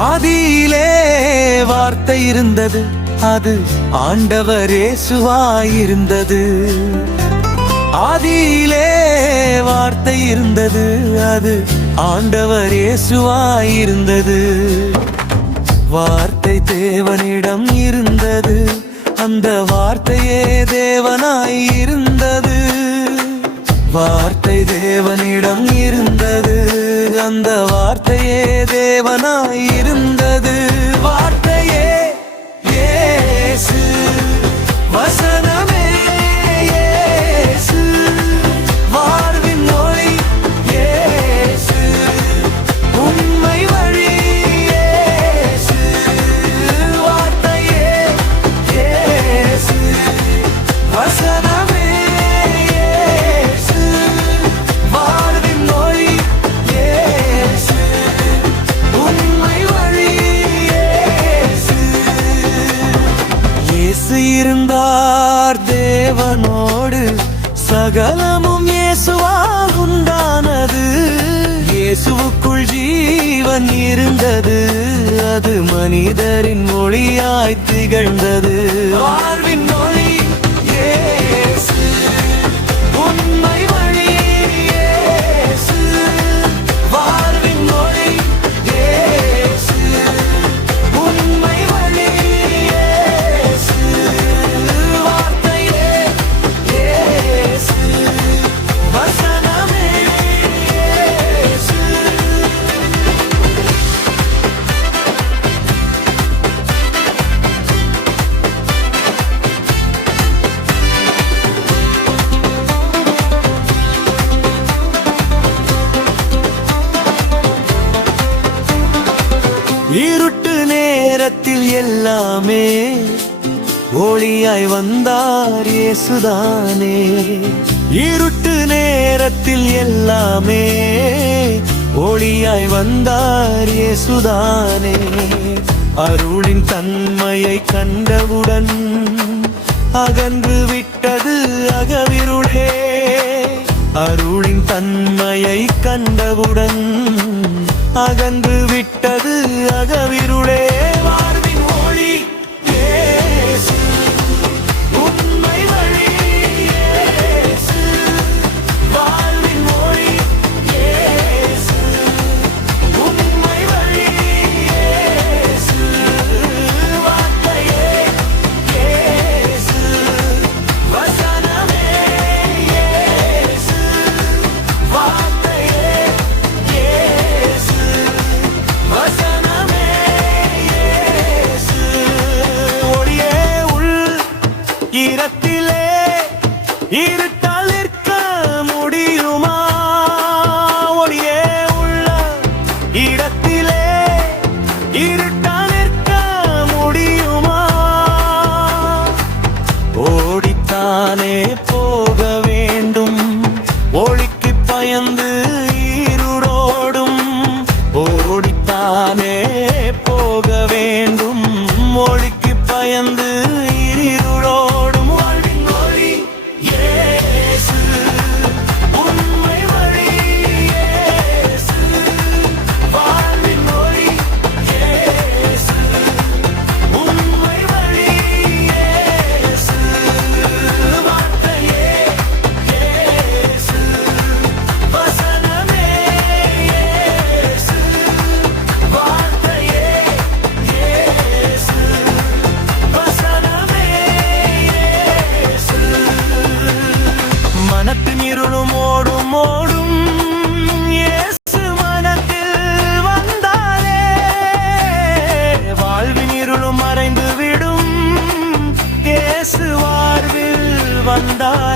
ஆதியிலே வார்த்தை இருந்தது. அது ஆண்டவர் இயேசுவாயிருந்தது. ஆதியிலே வார்த்தை இருந்தது. அது ஆண்டவர் இயேசுவாயிருந்தது. வார்த்தை தேவனிடம் இருந்தது. அந்த வார்த்தையே தேவனாய் இருந்தது. வார்த்தை இருந்தார் தேவனோடு. சகலமும் இயேசுவாகுண்டானது. இயேசுவுக்குள் ஜீவன் இருந்தது. அது மனிதரின் மொழியாய் திகழ்ந்தது. வாழ்வின் மொழி இருட்டு நேரத்தில் எல்லாமே ஒளியாய் வந்தார் இயேசுதானே. இருட்டு நேரத்தில் எல்லாமே ஒளியாய் வந்தார் இயேசுதானே. அருளின் தன்மையை கண்டவுடன் அகன்று விட்டது அகவிருளே. அருளின் தன்மையை கண்டவுடன் அகன்று விட்டது அகவிருளே இரத்திலே இருட்டால் 真的。